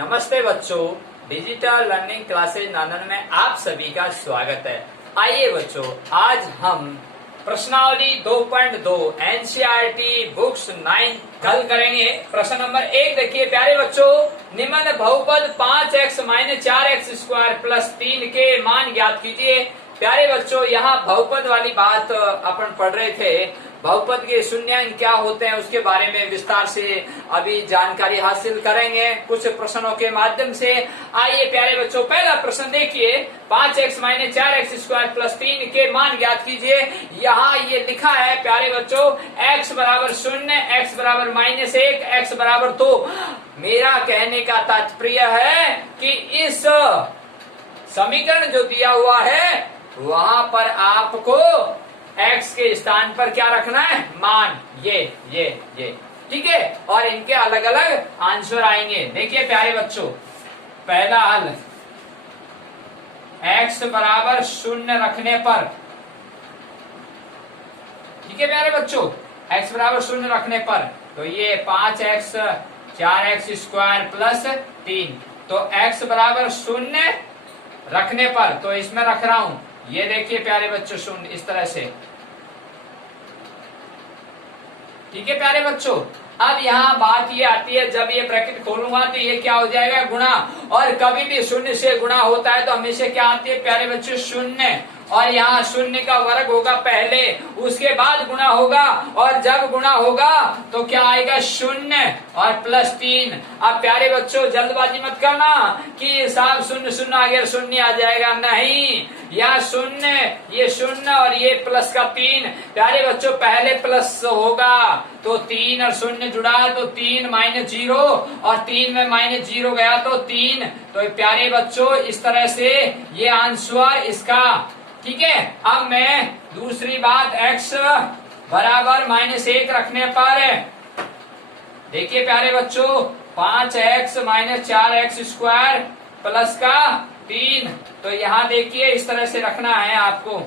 नमस्ते बच्चों, digital learning classes नानन में आप सभी का स्वागत है। आइए बच्चों, आज हम प्रश्नावली 2.2 एनसीईआरटी बुक्स 9 हल करेंगे। प्रश्न नंबर 1 देखिए प्यारे बच्चों, निम्न बहुपद 5x - 4x स्क्वायर प्लस 3 के मान ज्ञात कीजिए। प्यारे बच्चों, यहाँ बहुपद वाली बात अपन पढ़ रहे थे। बहुपद के शून्याङ्क क्या होते हैं उसके बारे में विस्तार से अभी जानकारी हासिल करेंगे कुछ प्रश्नों के माध्यम से। आइए प्यारे बच्चों, पहला प्रश्न देखिए, 5x - 4x स्क्वायर प्लस 3 के मान ज्ञात कीजिए। यहाँ ये लिखा है प्यारे बच्चों, x बराबर 0, x बराबर -1, x बराबर 2। मेरा कहने का तात्पर्य है कि इस समीकरण जो दिया हुआ है वहां पर आपको x के स्थान पर क्या रखना है, मान ये ठीक है। और इनके अलग अलग आंसर आएंगे। देखिए प्यारे बच्चों, पहला हल x बराबर 0 रखने पर, ठीक है प्यारे बच्चों, x बराबर 0 रखने पर तो ये 5x 4x स्क्वायर प्लस 3, तो x बराबर 0 रखने पर तो इसमें रख रहा हूं, ये देखिए प्यारे बच्चों 0 इस तरह से, ठीक है प्यारे बच्चों। अब यहाँ बात ये आती है, जब ये ब्रैकेट खोलूंगा तो ये क्या हो जाएगा, गुणा। और कभी भी 0 से गुणा होता है तो हमेशा क्या आती है प्यारे बच्चों, 0। और यहाँ 0 का वर्ग होगा पहले, उसके बाद गुणा होगा, और जब गुणा होगा तो क्या आएगा, 0 और प्लस 3। अब प्यारे बच्चों जल्दबाजी मत करना कि साहब 0 0 आ गया 0 आ जाएगा, नहीं। यहाँ 0, ये 0 और ये प्लस का 3। प्यारे बच्चों पहले प्लस होगा तो 3 और 0 जुड़ा तो 3 -0, और 3 में -0 गया तो 3। तो प्यारे बच्चों इस तरह से ये आंसर इसका, ठीक है। अब मैं दूसरी बात, x बराबर -1 रखने पर देखिए प्यारे बच्चों, 5x - 4x स्क्वायर प्लस का 3, तो यहाँ देखिए इस तरह से रखना है आपको,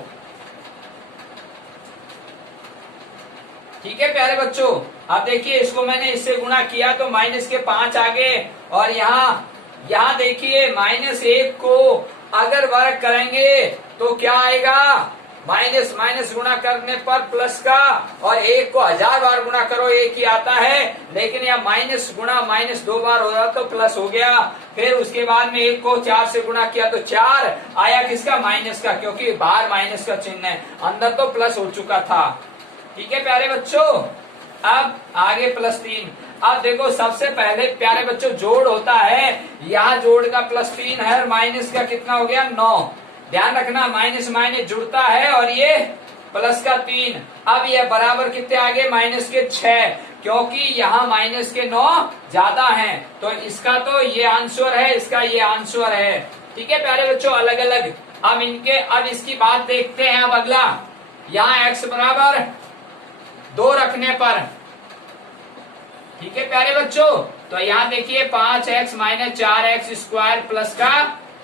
ठीक है प्यारे बच्चों। अब देखिए इसको मैंने इससे गुणा किया तो माइनस के 5 आ गए, और यहाँ देखिए -1 को अगर वर्ग करेंगे तो क्या आएगा, माइनस गुणा करने पर प्लस का, और 1 को 1000 बार गुणा करो 1 ही आता है, लेकिन यहाँ माइनस गुणा माइनस 2 बार हो रहा तो प्लस हो गया। फिर उसके बाद में 1 को 4 से गुणा किया तो 4 आया, किसका, माइनस का, क्योंकि बाहर माइनस का चिन्ह है, अंदर तो प्लस हो चुका था, ठीक है प्यारे बच्चों। अब आगे प्लस 3। अब देखो सबसे पहले प्यारे बच्चों जोड़ होता है, यहाँ जोड़ का +3 है और माइनस का कितना हो गया, 9। ध्यान रखना माइनस माइनस जुड़ता है, और ये प्लस का 3। अब ये बराबर कितने आगे, माइनस के 6, क्योंकि यहाँ माइनस के 9 ज्यादा हैं, तो इसका तो ये आंसर है, इसका ये आंसर है, ठीक है प्यारे बच्चों, अलग अलग। अब इसकी बात देखते हैं। अब अगला, यहाँ x बराबर 2 रखने पर, ठीक है प्यारे बच्चों, तो यहाँ देखिए 5x - 4x स्क्वायर प्लस का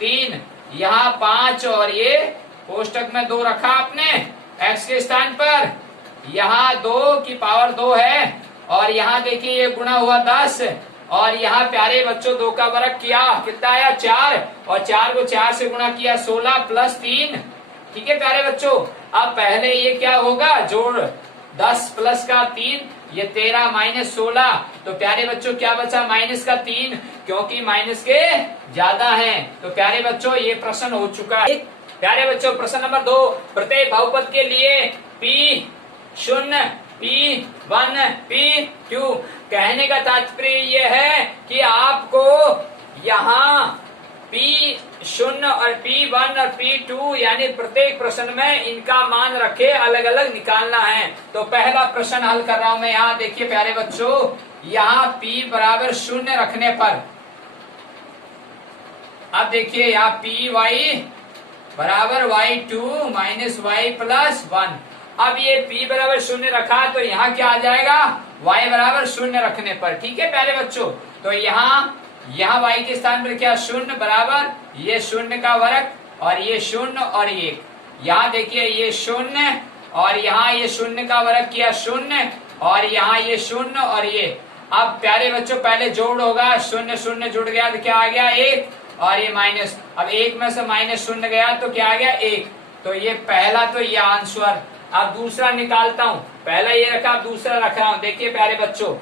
3, यहाँ 5 और ये कोष्टक में 2 रखा आपने x के स्थान पर, यहाँ 2 की पावर 2 है, और यहाँ देखिए ये गुणा हुआ 10, और यहाँ प्यारे बच्चों 2 का वर्ग किया, कितना आया, 4, और 4 को 4 से गुणा किया 16 प्लस 3, ठीक है प्यारे बच्चों। अब पहले ये क्या होगा, जोड़ 10 प्लस का 3, ये 13 - 16, तो प्यारे बच्चों क्या बचा, माइनस का 3, क्योंकि माइनस के ज्यादा हैं। तो प्यारे बच्चों ये प्रश्न हो चुका है। प्यारे बच्चों प्रश्न नंबर 2, प्रत्येक बहुपद के लिए P0, P1, P2। कहने का तात्पर्य ये है कि आपको यहाँ P0 और P1 और P2 यानी प्रत्येक प्रश्न में इनका मान रखे अलग अलग निकालना है। तो पहला प्रश्न हल कर रहा हूं मैं, यहाँ देखिए प्यारे बच्चों, यहाँ P बराबर 0 रखने पर, अब देखिए यहाँ Py बराबर y2 - y + 1। अब ये P बराबर 0 रखा तो यहाँ क्या आ जाएगा, y बराबर 0 रखने पर, ठीक है प्यारे बच्चों। तो यहाँ y के स्थान पर क्या, 0 बराबर ये 0 का वर्ग, और ये 0 और 1, यहाँ देखिए ये 0, और यहाँ ये 0 का वर्ग किया 0, और यहाँ ये 0 और ये। अब प्यारे बच्चों पहले जोड़ होगा, शून्य शून्य जुड़ गया तो क्या आ गया 1, और ये माइनस, अब 1 में से माइनस शून्य गया तो क्या आ गया 1। तो ये पहला तो ये आंसर। अब दूसरा निकालता हूं, पहला ये रखा, अब दूसरा रख रहा हूं। देखिए प्यारे बच्चों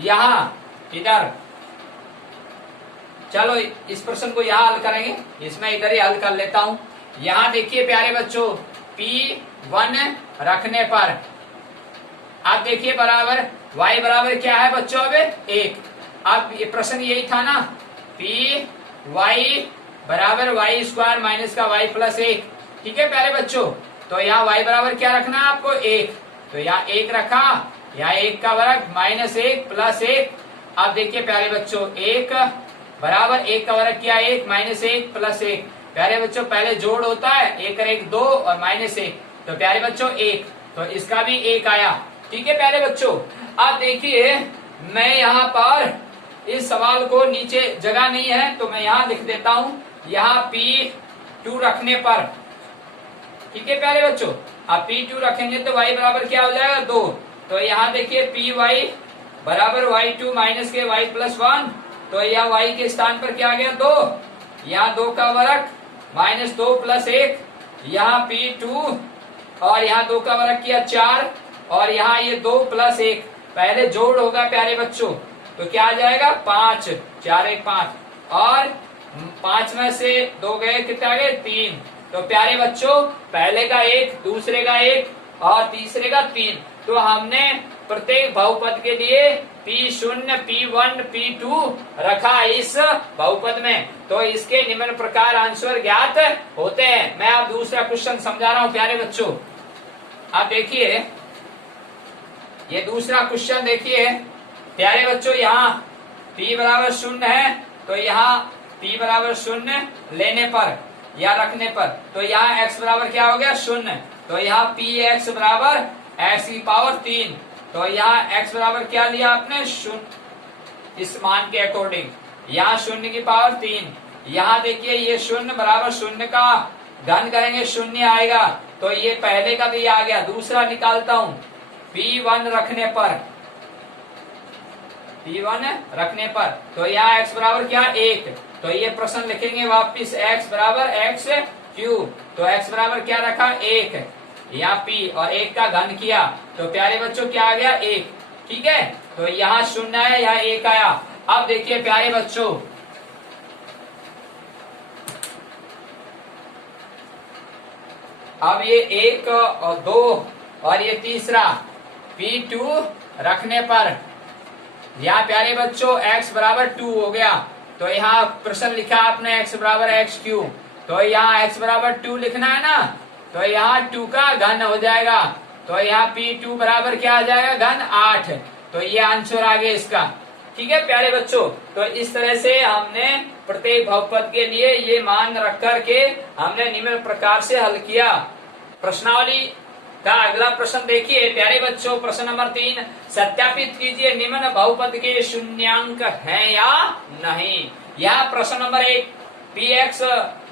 यहाँ इधर, चलो इस प्रश्न को यहाँ हल करेंगे, इसमें इधर ही हल कर लेता हूं। यहाँ देखिए प्यारे बच्चों P1 रखने पर आप देखिए बराबर y बराबर क्या है बच्चों अब 1। अब ये प्रश्न यही था ना, Py बराबर y स्क्वायर माइनस का y प्लस 1। ठीक है प्यारे बच्चों, तो यहाँ y बराबर क्या रखना है आपको 1, तो यहाँ 1 रखा, यहाँ 1 का वर्ग माइनस 1 प्लस 1। अब देखिए प्यारे बच्चों 1 बराबर 1 का वर्ग किया 1 माइनस 1 प्लस 1। प्यारे बच्चों पहले जोड़ होता है, 1 और 1 2 और माइनस 1, तो प्यारे बच्चों 1, तो इसका भी 1 आया। ठीक है प्यारे बच्चों, अब देखिए मैं यहाँ पर इस सवाल को, नीचे जगह नहीं है तो मैं यहाँ लिख देता हूँ, यहाँ P2 रखने पर। ठीक है प्यारे बच्चों, अब P2 रखेंगे तो y बराबर क्या हो जाएगा 2, तो यहाँ देखिए Py बराबर y2 माइनस के y प्लस 1, तो यहाँ y के स्थान पर क्या आ गया 2, यहाँ 2 का वर्ग माइनस 2 प्लस 1, यहाँ P2 और यहाँ 2 का वर्ग किया 4, और यहाँ ये 2 प्लस 1, पहले जोड़ होगा प्यारे बच्चों तो क्या आ जाएगा 5, 4 1 5, और 5 में से 2 गए कितने आ गए 3, तो प्यारे बच्चों पहले का 1, दूसरे का 1 और तीसरे का 3। तो हमने प्रत्येक बहुपद के लिए P0, P1, P2 रखा इस बहुपद में, तो इसके निम्न प्रकार आंसर ज्ञात होते हैं। मैं अब दूसरा क्वेश्चन समझा रहा हूं प्यारे बच्चों। अब देखिए ये दूसरा क्वेश्चन देखिए प्यारे बच्चों, यहाँ P बराबर 0 है, तो यहाँ P बराबर 0 लेने पर या रखने पर, तो यहाँ x बराबर क्या हो गया 0, तो यहाँ Px बराबर x की पावर 3, तो यहाँ x बराबर क्या लिया आपने 0, इस मान के अकॉर्डिंग, यहाँ 0 की पावर 3। यहाँ देखिए ये 0 बराबर 0 का घन करेंगे 0 आएगा, तो ये पहले का तो ये आ गया। दूसरा निकालता हूँ P1 रखने पर, P1 रखने पर, तो यहाँ x बराबर क्या 1, तो ये प्रश्न लिखेंगे वापिस x बराबर x क्यूब, तो x बराबर क्या रखा 1, यहाँ P और 1 का घन किया, तो प्यारे बच्चों क्या आ गया 1। ठीक है, तो यहाँ 0 है, यहाँ 1 आया। अब देखिए प्यारे बच्चों अब ये 1 और 2 और ये तीसरा P2 रखने पर, यहाँ प्यारे बच्चों x बराबर 2 हो गया, तो यहाँ प्रश्न लिखा आपने x बराबर x क्यूब, तो यहाँ x बराबर 2 लिखना है ना, तो यहाँ 2 का घन हो जाएगा, तो यहाँ P2 बराबर क्या आ जाएगा घन 8, तो ये आंसर आ गया इसका। ठीक है प्यारे बच्चों, तो इस तरह से हमने प्रत्येक बहुपद के लिए ये मान रख करके हमने निम्न प्रकार से हल किया। प्रश्नावली का अगला प्रश्न देखिए प्यारे बच्चों, प्रश्न नंबर 3, सत्यापित कीजिए निम्न बहुपद के शून्यांक हैं या नहीं। यहाँ प्रश्न नंबर 1, Px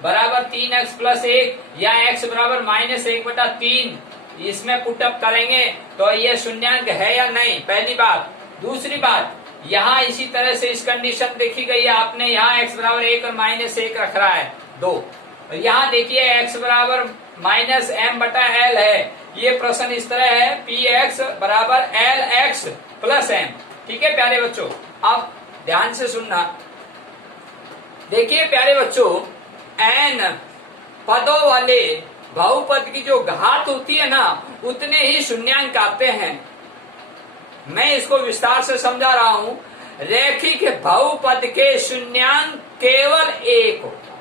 बराबर 3x प्लस 1 या x बराबर माइनस 1/3, इसमें पुटअप करेंगे तो ये शून्यांक है या नहीं, पहली बात। दूसरी बात, यहाँ इसी तरह से इस कंडीशन देखी गई है आपने, यहाँ x बराबर 1 और माइनस 1 रख रहा है 2, यहाँ देखिए x बराबर माइनस m/l है, ये प्रश्न इस तरह है Px बराबर Lx प्लस m। ठीक है प्यारे बच्चों, अब ध्यान से सुनना। देखिए प्यारे बच्चों, n पदों वाले बहुपद की जो घात होती है ना, उतने ही शून्यांक आते हैं। मैं इसको विस्तार से समझा रहा हूं। रैखिक बहुपद के शून्यांक केवल 1 होता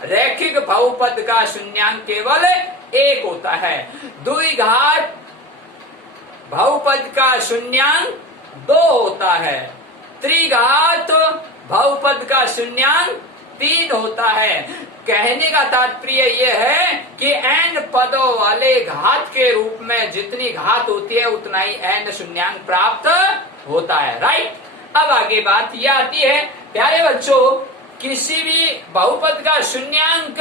है, रैखिक बहुपद का शून्यांक केवल 1 होता है। द्विघात बहुपद का शून्यांक 2 होता है, त्रिघात बहुपद का शून्यांक 3 होता है। कहने का तात्पर्य यह है कि n पदों वाले घात के रूप में जितनी घात होती है उतना ही n शून्यांक प्राप्त होता है। राइट, अब आगे बात यह आती है प्यारे बच्चों, किसी भी बहुपद का शून्यांक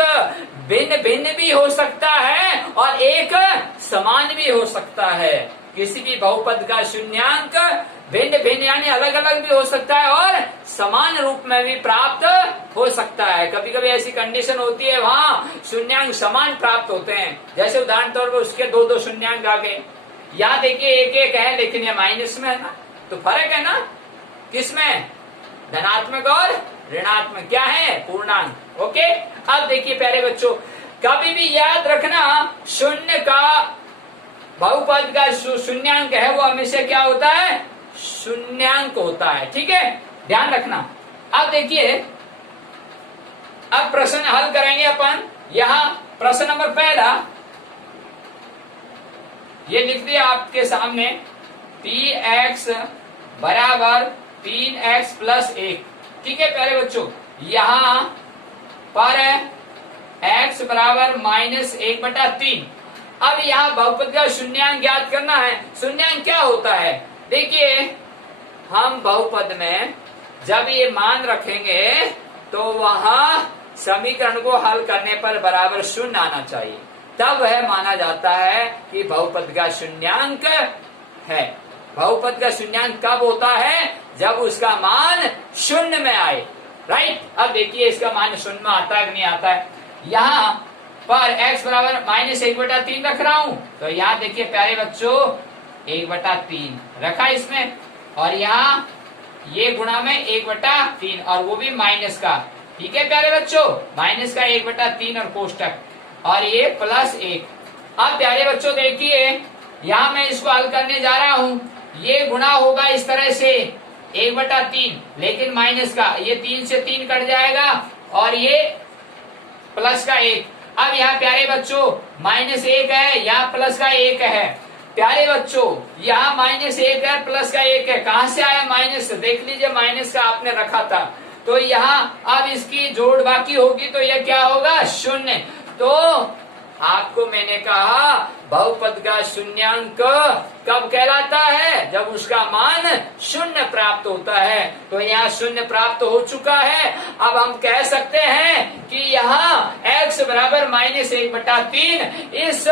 भिन्न भिन्न भी हो सकता है और एक समान भी हो सकता है। किसी भी बहुपद का शून्यांक भिन्न भिन्न यानी अलग अलग भी हो सकता है और समान रूप में भी प्राप्त हो सकता है। कभी कभी ऐसी कंडीशन होती है वहां शून्यांक समान प्राप्त होते हैं, जैसे उदाहरण तौर पर उसके दो दो शून्यांक आ गए। यहाँ देखिए एक एक है लेकिन ये माइनस में है ना, तो फर्क है ना किसमें, धनात्मक और ऋणात्मक, क्या है, पूर्णांक। ओके, अब देखिए प्यारे बच्चों, कभी भी याद रखना शून्य का बहुपद का शून्यांक है वो हमेशा क्या होता है, शून्यांक होता है। ठीक है, ध्यान रखना। अब देखिए, अब प्रश्न हल करेंगे अपन। यहां प्रश्न नंबर पहला ये लिख दिया आपके सामने, px बराबर 3x प्लस 1। ठीक है प्यारे बच्चों, यहां पर x बराबर -1/3। अब यहाँ बहुपद का शून्यांक ज्ञात करना है। शून्यांक क्या होता है, देखिए हम बहुपद में जब ये मान रखेंगे तो वहां समीकरण को हल करने पर बराबर शून्य आना चाहिए, तब वह माना जाता है कि बहुपद का शून्यांक है। बहुपद का शून्यांक कब होता है, जब उसका मान शून्य में आए। राइट, अब देखिए इसका मान शून्य में आता है कि नहीं आता है। यहाँ पर x बराबर -1/3 रख रहा हूं, तो यहाँ देखिए प्यारे बच्चों 1/3 रखा इसमें, और यहाँ ये गुणा में 1/3 और वो भी माइनस का। ठीक है प्यारे बच्चों, माइनस का 1/3 और कोष्टक, और ये +1। अब प्यारे बच्चों देखिए, यहाँ मैं इसको हल करने जा रहा हूँ। ये गुणा होगा इस तरह से 1/3, लेकिन माइनस का, ये 3 से 3 कट जाएगा और ये प्लस का 1। अब यहाँ प्यारे बच्चों -1 है, यहाँ प्लस का 1 है। प्यारे बच्चों यहाँ -1 है, प्लस का 1 है, कहां से आया माइनस, देख लीजिए माइनस का आपने रखा था, तो यहाँ अब इसकी जोड़ बाकी होगी तो यह क्या होगा, शून्य। तो आपको मैंने कहा बहुपद का शून्यांक कब कहलाता है, जब उसका मान शून्य प्राप्त होता है। तो यहाँ शून्य प्राप्त हो चुका है। अब हम कह सकते हैं कि यहाँ x बराबर -1/3 इस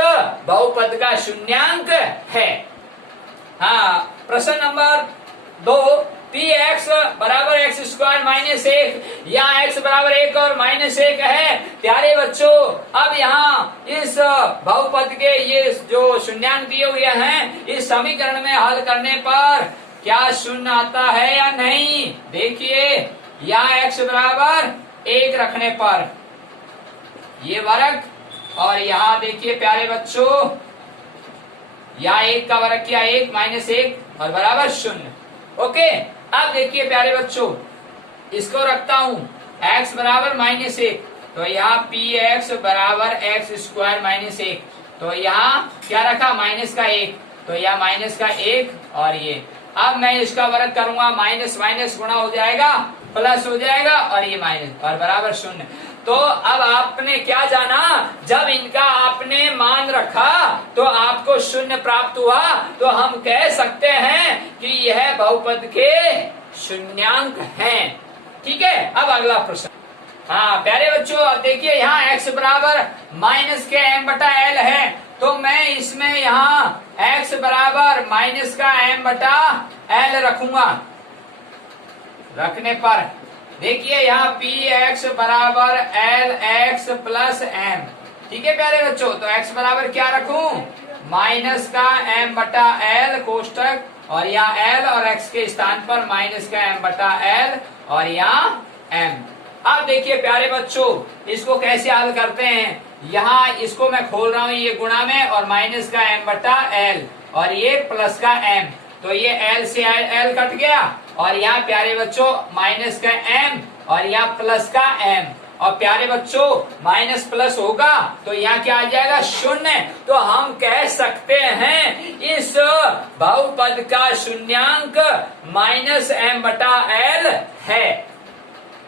बहुपद का शून्यांक है। हाँ, प्रश्न नंबर 2, px बराबर x² -1, यहाँ x बराबर 1 और -1 है। प्यारे बच्चों अब यहाँ इस बहुपद के ये जो शून्यांक दिए हुए हैं, इस समीकरण में हल करने पर क्या शून्य आता है या नहीं। देखिए यहाँ x बराबर 1 रखने पर ये वर्ग, और यहाँ देखिए प्यारे बच्चों यहाँ 1 का वर्ग किया 1 -1 और बराबर 0। ओके, अब देखिए प्यारे बच्चों इसको रखता हूं x बराबर -1, तो यहाँ px बराबर x² -1, तो यहाँ क्या रखा, माइनस का 1, तो यहाँ माइनस का 1 और ये। अब मैं इसका वर्ग करूंगा, माइनस माइनस गुणा हो जाएगा, प्लस हो जाएगा और ये माइनस और बराबर 0। तो अब आपने क्या जाना, जब इनका आपने मान रखा तो आपको शून्य प्राप्त हुआ, तो हम कह सकते हैं कि यह बहुपद के शून्यांक हैं। ठीक है, अब अगला प्रश्न। हाँ प्यारे बच्चों, अब देखिए यहाँ x बराबर -m/l है, तो मैं इसमें यहाँ x बराबर -m/l रखूंगा। रखने पर देखिए यहाँ px बराबर lx प्लस m। ठीक है प्यारे बच्चों, तो x बराबर क्या रखूं, -m/l कोष्टक, और यहाँ l और x के स्थान पर -m/l और यहाँ m। अब देखिए प्यारे बच्चों इसको कैसे हल करते हैं। यहाँ इसको मैं खोल रहा हूँ ये गुणा में, और -m/l और ये प्लस का m, तो ये l से l कट गया, और यहाँ प्यारे बच्चों माइनस का m और यहाँ प्लस का m, और प्यारे बच्चों माइनस प्लस होगा तो यहाँ क्या आ जाएगा, शून्य। तो हम कह सकते हैं इस बहुपद का शून्यांक -m/l है।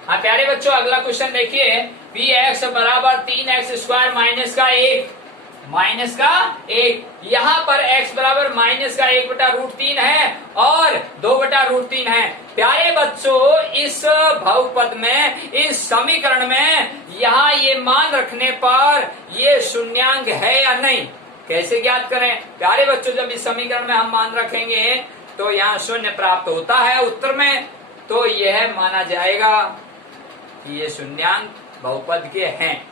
हाँ प्यारे बच्चों अगला क्वेश्चन देखिए, px बराबर 3x² माइनस का 1, यहाँ पर x बराबर -1/√3 है और 2/√3 है। प्यारे बच्चों इस बहुपद में, इस समीकरण में यहाँ ये मान रखने पर ये शून्यांक है या नहीं, कैसे ज्ञात करें। प्यारे बच्चों जब इस समीकरण में हम मान रखेंगे तो यहाँ शून्य प्राप्त होता है उत्तर में, तो यह माना जाएगा कि ये शून्यांक बहुपद के हैं।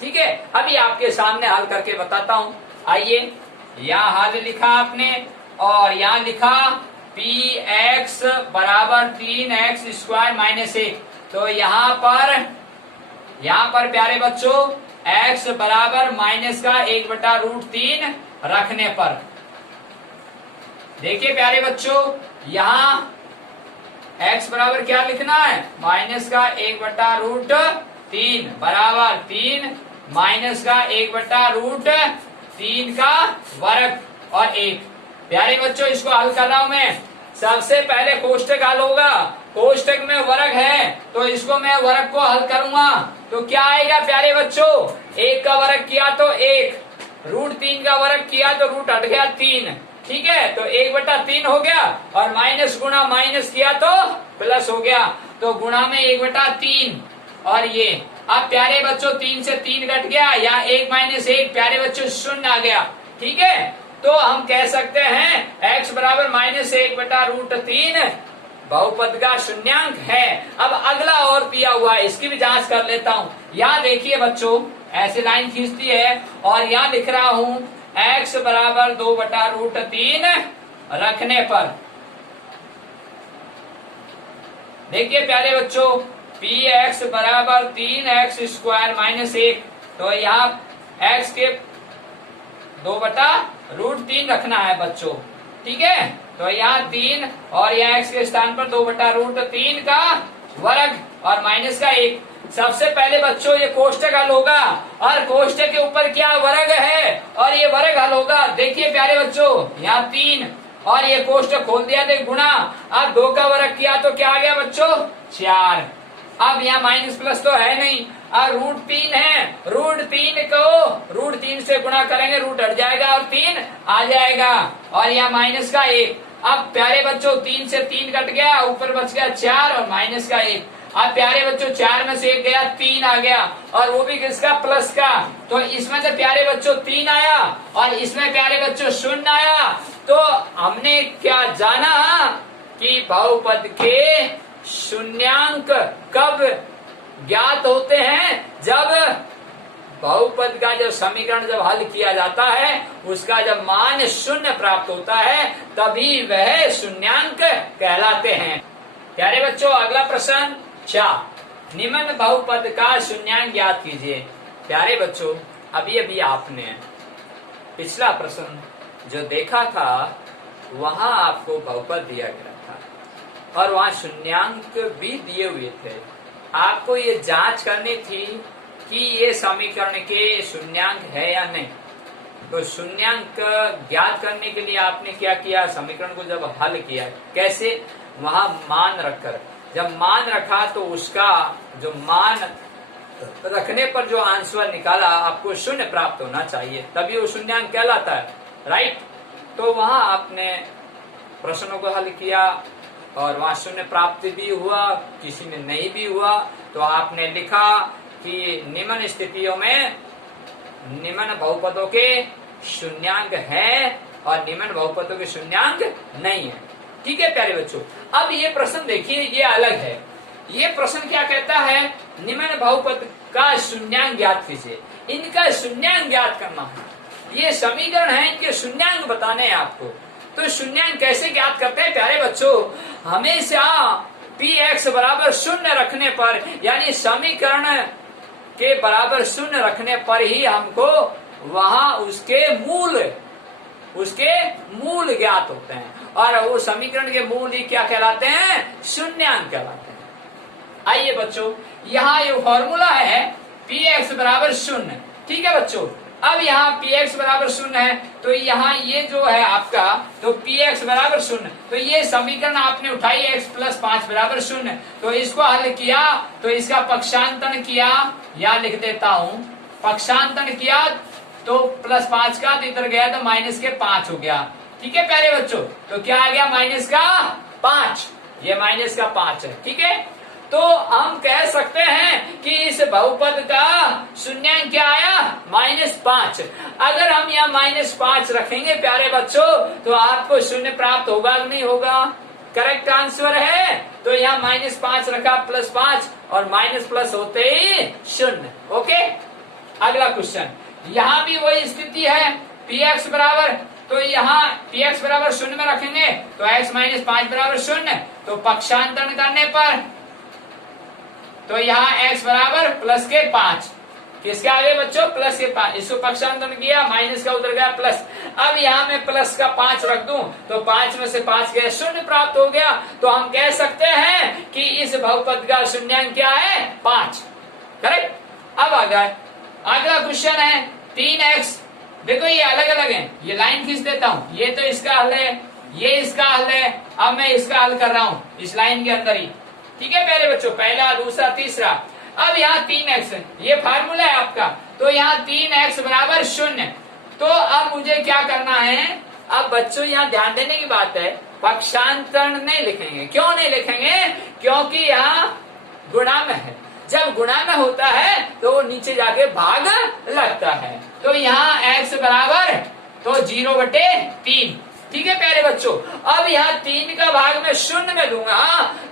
ठीक है, अभी आपके सामने हल करके बताता हूं। आइए, यहाँ हल लिखा आपने और यहाँ लिखा px बराबर 3x² माइनस 1। तो यहाँ पर प्यारे बच्चों x बराबर माइनस का 1/√3 रखने पर, देखिए प्यारे बच्चों, यहाँ x बराबर क्या लिखना है, माइनस का 1/√3 बराबर 3 माइनस का 1/√3 का वर्ग और 1। प्यारे बच्चों, इसको हल कर रहा हूं मैं। सबसे पहले कोष्टक हल होगा, कोष्टक में वर्ग है तो इसको मैं वर्ग को हल करूंगा तो क्या आएगा प्यारे बच्चों, 1 का वर्ग किया तो 1, √3 का वर्ग किया तो रूट हट गया 3। ठीक है, तो 1/3 हो गया और माइनस गुणा माइनस किया तो प्लस हो गया, तो गुणा में 1/3 और ये। अब प्यारे बच्चों 3 से 3 कट गया, यहाँ 1 माइनस 1 प्यारे बच्चों शून्य आ गया। ठीक है, तो हम कह सकते हैं x बराबर -1/√3 बहुपद का शून्यांक है। अब अगला और दिया हुआ है, इसकी भी जांच कर लेता हूँ। यहाँ देखिए बच्चों, ऐसे लाइन खींचती है और यहाँ लिख रहा हूँ x बराबर 2/√3 रखने पर, देखिए प्यारे बच्चों px बराबर 3x² माइनस 1, तो यहाँ x के 2/√3 रखना है बच्चों। ठीक है, तो यहाँ 3 और यहाँ x के स्थान पर 2/√3 का वर्ग और माइनस का 1। सबसे पहले बच्चों ये कोष्टक हल होगा और कोष्टक के ऊपर क्या वर्ग है और ये वर्ग हल होगा। देखिए प्यारे बच्चों, यहाँ 3 और ये कोष्टक खोल दिया तो गुणा, अब 2 का वर्ग किया तो क्या आ गया बच्चों 4। अब यहाँ माइनस प्लस तो है नहीं, अब √3 है, √3 को √3 से गुणा करेंगे, रूट हट जाएगा और 3 आ जाएगा और यहाँ माइनस का 1। अब प्यारे बच्चों 3 से 3 कट गया, ऊपर बच गया 4 और माइनस का 1। अब प्यारे बच्चों 4 में से 1 गया, 3 आ गया और वो भी किसका, प्लस का। तो इसमें से प्यारे बच्चों 3 आया और इसमें प्यारे बच्चों 0 आया। तो हमने क्या जाना कि बहुपद के शून्यांक कब ज्ञात होते हैं, जब बहुपद का जो समीकरण जब हल किया जाता है उसका जब मान 0 प्राप्त होता है तभी वह शून्यांक कहलाते हैं। प्यारे बच्चों अगला प्रश्न 4, निम्न बहुपद का शून्यांक ज्ञात कीजिए। प्यारे बच्चों अभी अभी आपने पिछला प्रश्न जो देखा था वहां आपको बहुपद दिया गया था और वहां शून्यांक भी दिए हुए थे। आपको ये जांच करनी थी कि ये समीकरण के शून्यांक है या नहीं। तो शून्यांक ज्ञात करने के लिए आपने क्या किया, समीकरण को जब हल किया, कैसे, वहां मान रखकर। जब मान रखा तो उसका जो मान रखने पर जो आंसर निकाला आपको 0 प्राप्त होना चाहिए, तभी वो शून्यांक कहलाता है, राइट। तो वहां आपने प्रश्नों को हल किया और वहां 0 प्राप्ति भी हुआ, किसी में नहीं भी हुआ। तो आपने लिखा कि निम्न स्थितियों में निम्न बहुपदों के शून्यांक है और निम्न बहुपदों के शून्यांक नहीं है। ठीक है प्यारे बच्चों, अब ये प्रश्न देखिए, ये अलग है। ये प्रश्न क्या कहता है, निम्न बहुपद का शून्यांक ज्ञात कीजिए। इनका शून्यांक ज्ञात करना है, ये समीकरण है, इनके शून्यांक बताने हैं आपको। तो शून्यांक कैसे ज्ञात करते हैं प्यारे बच्चों, हमेशा px बराबर 0 रखने पर, यानी समीकरण के बराबर 0 रखने पर ही हमको वहां उसके मूल ज्ञात होते हैं और वो समीकरण के मूल ही क्या कहलाते हैं, शून्यांक कहलाते हैं। आइए बच्चों, यहाँ ये फॉर्मूला है px बराबर 0। ठीक है बच्चों, अब यहाँ px बराबर 0 है तो यहाँ ये जो है आपका, तो px बराबर 0, तो ये समीकरण आपने उठाई x + 5 बराबर 0। तो इसको हल किया तो इसका पक्षांतरण किया, या लिख देता हूँ, पक्षांतरण किया तो +5 का, तो इधर गया तो माइनस के 5 हो गया। ठीक है प्यारे बच्चों, तो क्या आ गया, -5, ये -5 है। ठीक है, तो हम कह सकते हैं कि इस बहुपद का शून्यांक क्या आया, -5। अगर हम यहाँ -5 रखेंगे प्यारे बच्चों तो आपको शून्य प्राप्त होगा कि नहीं होगा? करेक्ट आंसर है। तो यहाँ -5 रखा, +5 और माइनस प्लस होते ही शून्य। ओके, अगला क्वेश्चन, यहाँ भी वही स्थिति है, px बराबर, तो यहाँ px बराबर 0 में रखेंगे तो x - 5 बराबर 0। तो पक्षांतरण करने पर तो यहाँ x बराबर +5, किसके आगे बच्चों, +5, इसको पक्षांतरण किया, माइनस का उधर गया प्लस। अब यहाँ मैं प्लस का 5 रख दूं तो 5 में से 5 गया, 0 प्राप्त हो गया। तो हम कह सकते हैं कि इस बहुपद का शून्यांक क्या है, 5। करेक्ट। अब अगला क्वेश्चन है 3x। देखो ये अलग अलग है, ये लाइन खींच देता हूं, ये तो इसका हल है, ये इसका हल है। अब मैं इसका हल कर रहा हूं इस लाइन के अंदर ही। ठीक है प्यारे बच्चों, पहला, दूसरा, तीसरा। अब यहाँ 3x, ये फार्मूला है आपका, तो यहाँ 3x बराबर 0। तो अब मुझे क्या करना है, अब बच्चों यहाँ ध्यान देने की बात है, पक्षांतरण नहीं लिखेंगे। क्यों नहीं लिखेंगे? क्योंकि यहाँ गुणा में है, जब गुणा में होता है तो वो नीचे जाके भाग लगता है। तो यहाँ x बराबर तो 0/3। ठीक है प्यारे बच्चों, अब यहाँ 3 का भाग मैं 0 में दूंगा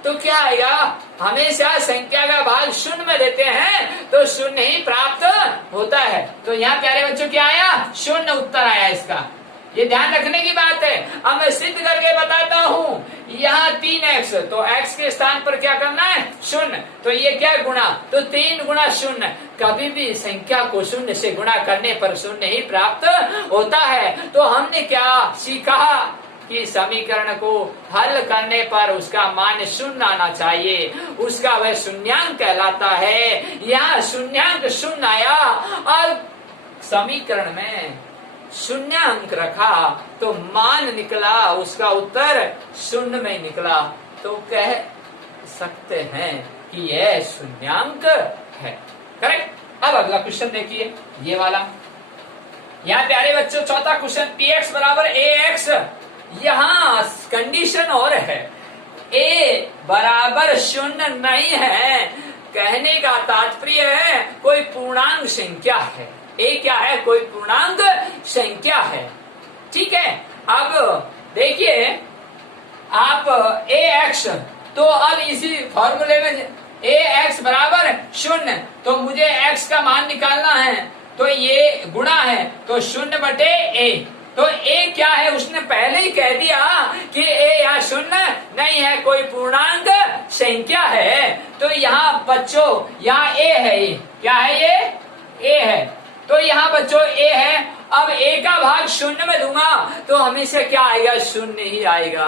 तो क्या आएगा, हमेशा संख्या का भाग 0 में देते हैं तो 0 ही प्राप्त होता है। तो यहाँ प्यारे बच्चों क्या आया, 0 उत्तर आया इसका। ये ध्यान रखने की बात है। अब मैं सिद्ध करके बताता हूँ, यहाँ 3x, तो x के स्थान पर क्या करना है, 0। तो ये क्या गुणा, तो 3 × 0। कभी भी संख्या को 0 से गुणा करने पर 0 ही प्राप्त होता है। तो हमने क्या सीखा कि समीकरण को हल करने पर उसका मान 0 आना चाहिए, उसका वह शून्यांक कहलाता है। यहाँ शून्यांक 0 आया और समीकरण में शून्यांक रखा तो मान निकला, उसका उत्तर 0 में निकला। तो कह सकते हैं कि यह शून्यांक है। करेक्ट। अब अगला क्वेश्चन देखिए, ये वाला, यहाँ प्यारे बच्चों चौथा क्वेश्चन, px बराबर ax। यहाँ कंडीशन और है, a बराबर 0 नहीं है। कहने का तात्पर्य है कोई पूर्णांक संख्या है। a क्या है, कोई पूर्णांक संख्या है। ठीक है। अब देखिए आप ax, तो अब इसी फॉर्मूले में ax बराबर 0, तो मुझे x का मान निकालना है, तो ये गुणा है तो 0/a। तो a क्या है, उसने पहले ही कह दिया कि a यहाँ 0 नहीं है, कोई पूर्णांक संख्या है। तो यहाँ बच्चों यहाँ a है, ये क्या है, ये a है। तो यहाँ बच्चों a है। अब a का भाग 0 में दूंगा तो हमेशा क्या आएगा, 0 ही आएगा।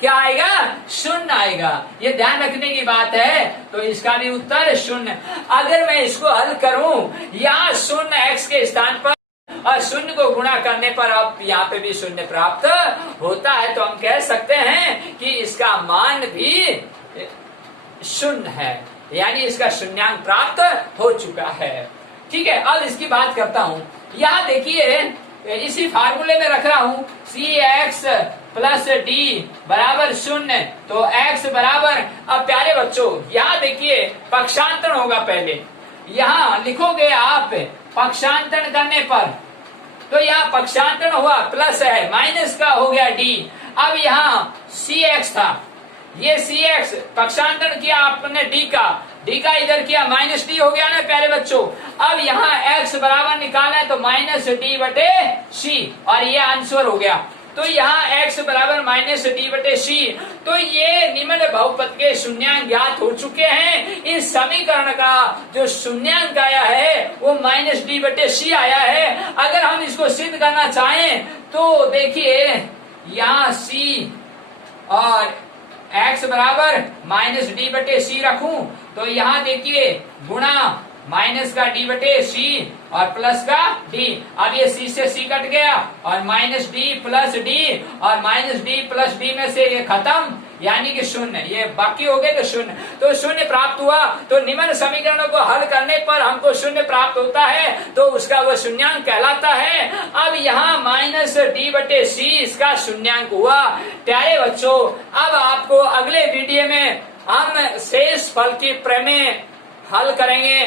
क्या आएगा, 0 आएगा। ये ध्यान रखने की बात है। तो इसका भी उत्तर 0। अगर मैं इसको हल करूं, यहाँ 0 x के स्थान पर और 0 को गुणा करने पर अब यहाँ पे भी 0 प्राप्त होता है। तो हम कह सकते हैं कि इसका मान भी 0 है, यानी इसका शून्यांक प्राप्त हो चुका है। ठीक है। अब इसकी बात करता हूँ, यहाँ देखिए इसी फार्मूले में रख रहा हूँ cx + d बराबर 0। तो x बराबर, अब प्यारे बच्चों यहाँ देखिए पक्षांतरण होगा, पहले यहाँ लिखोगे आप पक्षांतरण करने पर, तो यहाँ पक्षांतरण हुआ, प्लस है, माइनस का हो गया d। अब यहाँ cx था, ये cx पक्षांतरण किया आपने d का इधर किया, -d हो गया ना प्यारे बच्चों। अब यहाँ x बराबर निकालना है तो -d/c, और ये आंसर हो गया। तो यहाँ x बराबर -d/c। तो ये निम्न बहुपद के शून्यांक ज्ञात हो चुके हैं। इस समीकरण का जो शून्यांक आया है वो -d/c आया है। अगर हम इसको सिद्ध करना चाहें तो देखिए यहाँ c और x बराबर -d/c रखूं तो यहाँ देखिए गुणा माइनस का d/c और प्लस का d। अब ये c से c कट गया और -d + d और -d + d में से ये खत्म, यानी कि 0। ये बाकी हो गए तो 0, तो 0 प्राप्त हुआ। तो निम्न समीकरणों को हल करने पर हमको 0 प्राप्त होता है, तो उसका वो शून्यांक कहलाता है। अब यहाँ -d/c इसका शून्यांक हुआ। प्यारे बच्चों, अब आपको अगले वीडियो में हम शेष फल की प्रमेय हल करेंगे।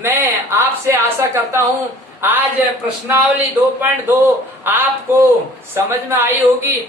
मैं आपसे आशा करता हूं आज प्रश्नावली 2.2 आपको समझ में आई होगी।